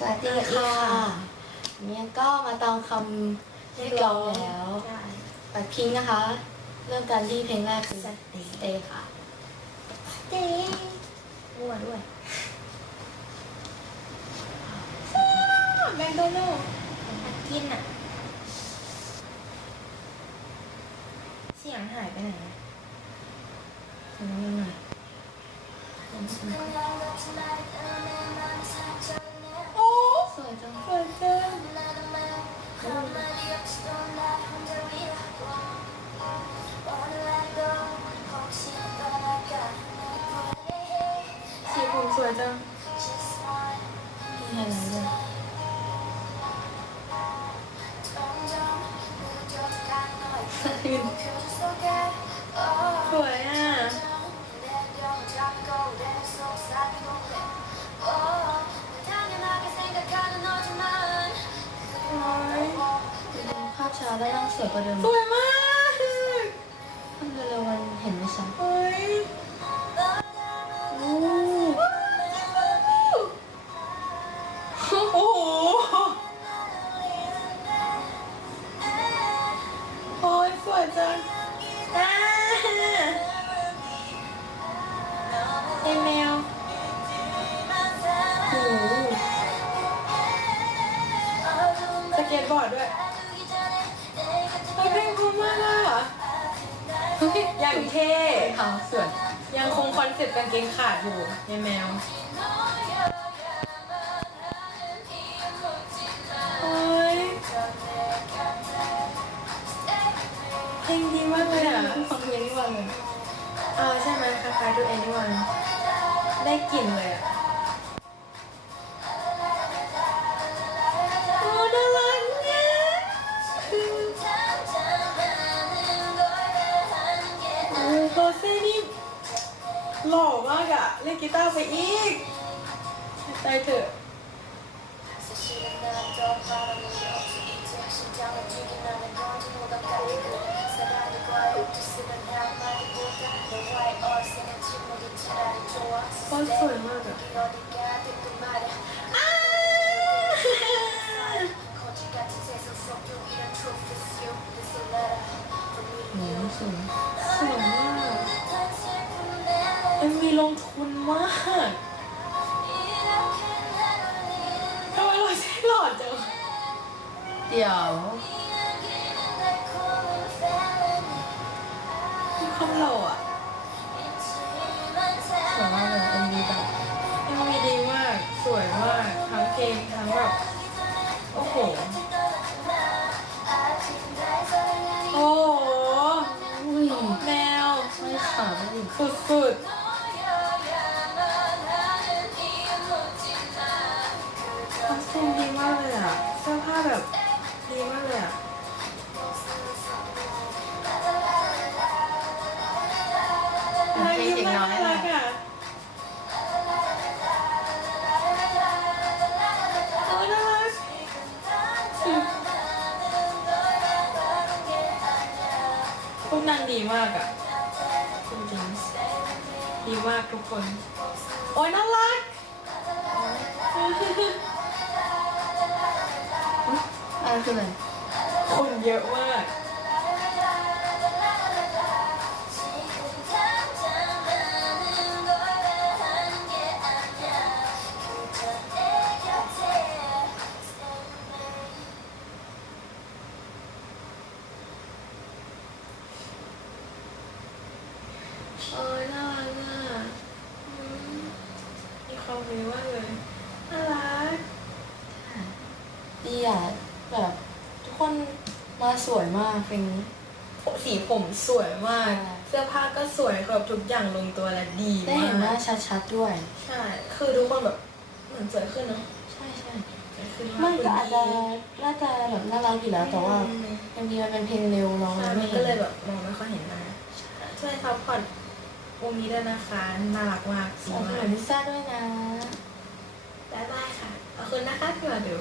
สวัสดีค่ะเนี่ยก็มาตามคำเรียกร้องแล้วได้ปัดพิงค์นะคะ เริ่มกันที่เพลงแรกคือ Stay Stay ค่ะเต้มั่วด้วยแมคโดนัลด์กินอะ เสียงหายไปไหนอะเพลงยังไงโอ้ สวยจังสวยจังสีผมสวยจังมีอะไรด้วยสวยอะ ภาพช้าได้ร่างสวยกว่าเดิมสวยมากทำเร็วๆมันเห็นไม่ชัดเฮ้ยโอ้โอ้โหโอ้ยสวยจังอ่าไอแมวโหสเก็ตบอร์ดด้วย ยอย่างเท่ขาวสวยยังคงคอนเซ็ปต์กางเกงขาดอยู่ในแมวโอ้ยเพลงดีมากเลยอะฟังเพลงนี้วันเลยอ่าใช่ไหมคล้ายๆดูเอ็นนี่วันได้กลิ่นเลยอะ เซ่นี่หล่อมากอะเล่นกีตาร์ไปอีกใจเถอะโคตรสวยมากอะอ้า เอ็มวีลงทุนมากทำไมเราใช้หลอดจังเดี๋ยวมีความหล่ออะสวยมากเลยเอ็มวีแบบเอ็มวีดีมาก สวยมาก ทั้งเพลงทั้งแบบ โอ้โห โอ้โหอุ้ยแมว ไม่ขาดไม่ถึง สุดๆ สื้อผ้าแบบดีมากเลยอะเหมือนเพลงเด็กน้อยน่าเลรัยกอะโอ้ยน่ารักพวกนางดีมากอะจริงๆดีมากทุกคน โอ้ยน่ารักอะ ไรคืออะไรคนเยอะมากโอ้ยน่ารักอะอืมมีความรู้มากเลยน่ารักดีอะแบบทุกคนมาสวยมากเพลงนี้สีผมสวยมากใช่เสื้อผ้าก็สวยแบบทุกอย่างลงตัวและดีได้มาเห็นหน้ากชัดๆด้วย ใช่ คือทุกคนแบบเหมือนสวยขึ้นเนาะใช่ใช่สวยขึ้นมันก็หุ่อาจดีจะน่าจะแบบน่ารักอยู่แล้ว แต่ว่าอืมยังมีมันเป็นเพลงเร็วน้องใช่ไม่มันเห็ก็นเลยแบบมองไม่ค่อยเห็นหน้าช่วยซัพพอร์ตวงนี้ด้วยนะคะน่ารักมากจริงขอบมาคุกณลิซ่าด้วยนะบ๊ายบายค่ะขอบคุณนะคะที่มาดู